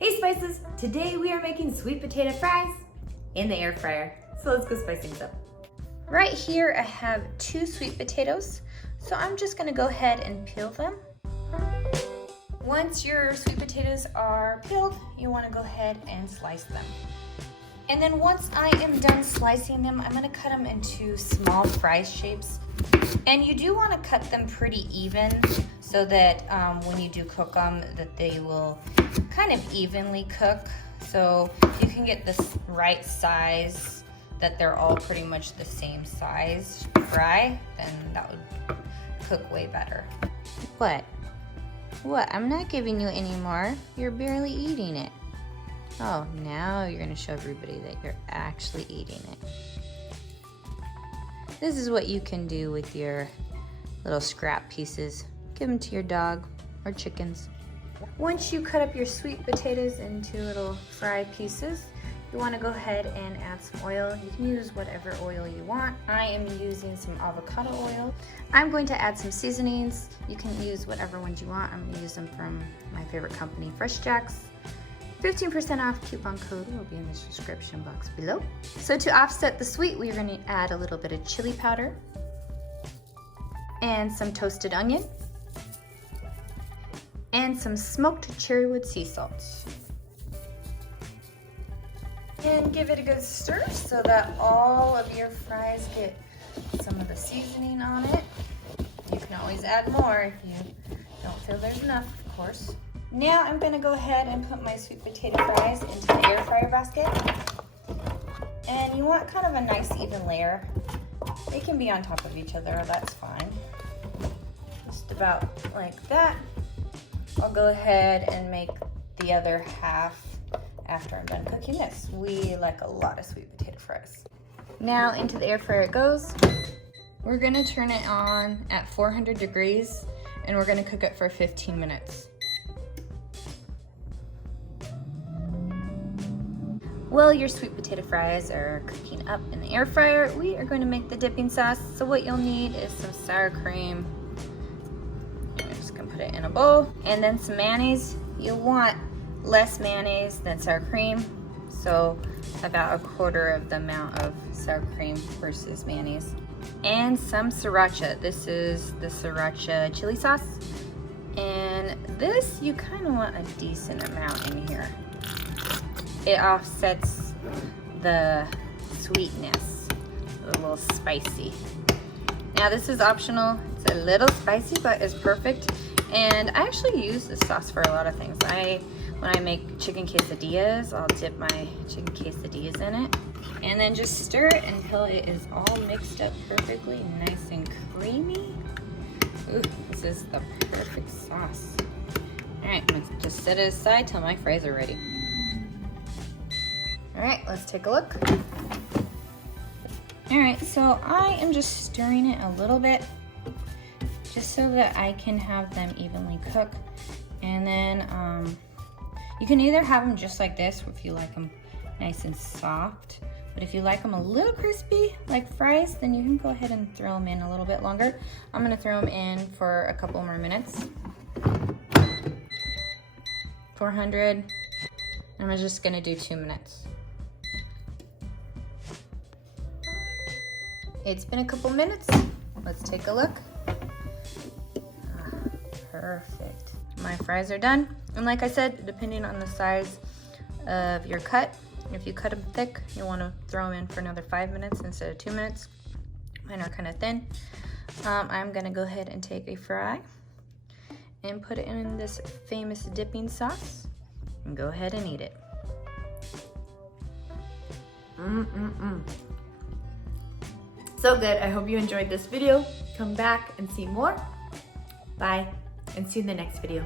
Hey Spices! Today we are making sweet potato fries in the air fryer. So let's go spice things up. Right here I have 2 sweet potatoes, so I'm just gonna go ahead and peel them. Once your sweet potatoes are peeled, you wanna go ahead and slice them. And then once I am done slicing them, I'm gonna cut them into small fry shapes. And you do wanna cut them pretty even so that when you do cook them, that they will kind of evenly cook. So you can get this right size, that they're all pretty much the same size fry, then that would cook way better. What? What? I'm not giving you any more. You're barely eating it. Oh, now you're gonna show everybody that you're actually eating it. This is what you can do with your little scrap pieces. Give them to your dog or chickens. Once you cut up your sweet potatoes into little fry pieces, you want to go ahead and add some oil. You can use whatever oil you want. I am using some avocado oil. I'm going to add some seasonings. You can use whatever ones you want. I'm going to use them from my favorite company, FreshJax. 15% off coupon code will be in the description box below. So to offset the sweet, we're going to add a little bit of chili powder and some toasted onion and some smoked cherrywood sea salt. And give it a good stir so that all of your fries get some of the seasoning on it. You can always add more if you don't feel there's enough, of course. Now I'm gonna go ahead and put my sweet potato fries into the air fryer basket. And you want kind of a nice even layer. They can be on top of each other, that's fine. Just about like that. I'll go ahead and make the other half after I'm done cooking this. We like a lot of sweet potato fries. Now into the air fryer it goes. We're gonna turn it on at 400 degrees and we're gonna cook it for 15 minutes. While your sweet potato fries are cooking up in the air fryer, we are going to make the dipping sauce. So what you'll need is some sour cream. I'm just gonna put it in a bowl. And then some mayonnaise. You'll want less mayonnaise than sour cream. So about 1/4 of the amount of sour cream versus mayonnaise. And some sriracha. This is the sriracha chili sauce. And this, you kind of want a decent amount in here. It offsets the sweetness, a little spicy. Now this is optional. It's a little spicy, but it's perfect. And I actually use this sauce for a lot of things. When I make chicken quesadillas, I'll dip my chicken quesadillas in it. And then just stir it until it is all mixed up perfectly, nice and creamy. Ooh, this is the perfect sauce. All right, I'm gonna just set it aside till my fries are ready. All right, let's take a look. All right, so I am just stirring it a little bit just so that I can have them evenly cook. And then you can either have them just like this if you like them nice and soft, but if you like them a little crispy like fries, then you can go ahead and throw them in a little bit longer. I'm gonna throw them in for a couple more minutes. 400, I'm just gonna do 2 minutes. It's been a couple minutes. Let's take a look. Perfect. My fries are done. And like I said, depending on the size of your cut, if you cut them thick, you want to throw them in for another 5 minutes instead of 2 minutes. Mine are kind of thin. I'm going to go ahead and take a fry and put it in this famous dipping sauce and go ahead and eat it. So good. I hope you enjoyed this video. Come back and see more. Bye, and see you in the next video.